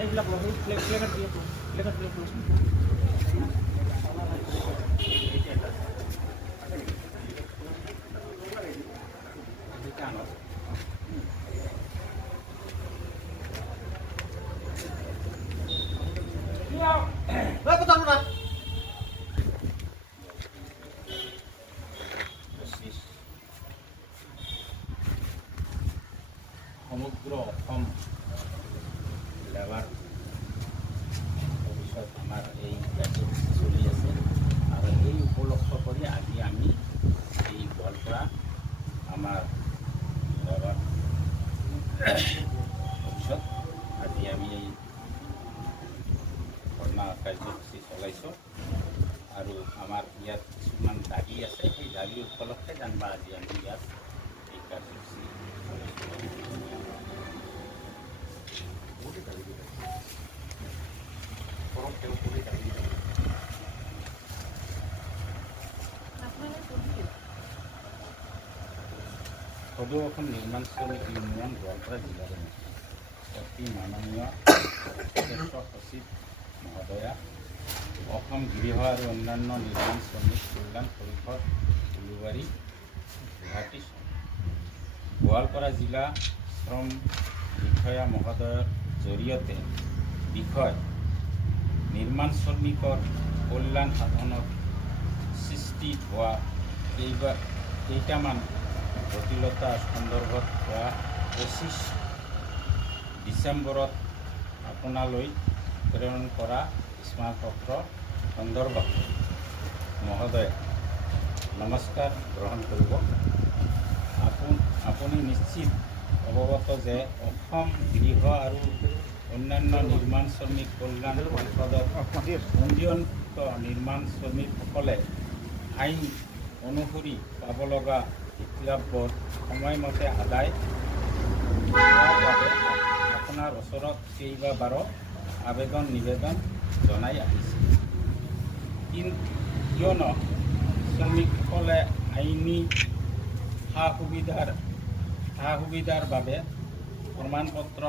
এইবিলাক প্লেকাৰ্ড দিয়ে প্লেকাৰ্ড দিয়ে সমগ্ৰ অসম লেবাৰ অফিচত আমাৰ এই কাৰ্যসূচী চলি আছে আৰু এই উপলক্ষ কৰি আজি আমি এই গোৱালপাৰা আমাৰ লেবাৰ অফিচত আজি আমি এই ধৰ্ণা কাৰ্যসূচী চলাইছোঁ আৰু আমাৰ ইয়াত কিছুমান দাবী আছে সেই দাবী উপলক্ষে জানিবা আজি আমি ইয়াত এই কাৰ্যসূচী সদৌ অসম নিৰ্মাণ শ্ৰমিক ইউনিয়ন গোৱালপাৰা জিলাৰ অতি মাননীয় মুখ্য সচিব মহোদয়া অসম গৃহ আৰু অন্যান্য নিৰ্মাণ শ্ৰমিক কল্যাণ পৰিষদ উলুবাৰী গুৱাহাটী গোৱালপাৰা জিলা শ্ৰম বিষয়া মহোদয়ৰ জৰিয়তে বিষয় নিৰ্মাণ শ্ৰমিকৰ কল্যাণ সাধনত সৃষ্টি হোৱা কেইটামান জটিলতা সন্দৰ্ভত 25 ডিচেম্বৰত আপোনালৈ প্ৰেৰণ কৰা স্মাৰকপত্ৰ সন্দৰ্ভত মহোদয় নমস্কাৰ গ্ৰহণ কৰিব। আপুনি নিশ্চিত অৱগত যে অসম গৃহ আৰু অন্যান্য নিৰ্মাণ শ্ৰমিক কল্যাণ পৰিষদত পঞ্জীয়নভুক্ত নিৰ্মাণ শ্ৰমিকসকলে আইন অনুসৰি পাব লগা হিতলাভবোৰ সময়মতে আদায় হোৱাৰ বাবে আপোনাৰ ওচৰত কেইবাবাৰো আবেদন নিবেদন জনাই আহিছে। কিয়নো শ্ৰমিকসকলে আইনী সা সুবিধাৰ বাবে প্ৰমাণপত্ৰ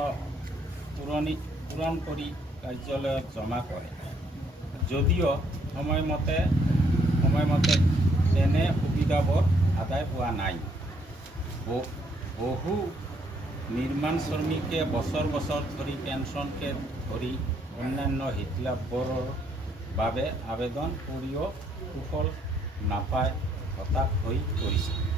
পূৰণ কৰি কাৰ্যালয়ত জমা কৰে যদিও সময়মতে তেনে সুবিধাবোৰ আদায় হোৱা নাই। বহু নিৰ্মাণ শ্ৰমিকে বছৰ ধৰি পেঞ্চনকে ধৰি অন্যান্য হিতলাভবোৰৰ বাবে আবেদন কৰিও সুফল নাপাই হতাশ হৈ পৰিছে।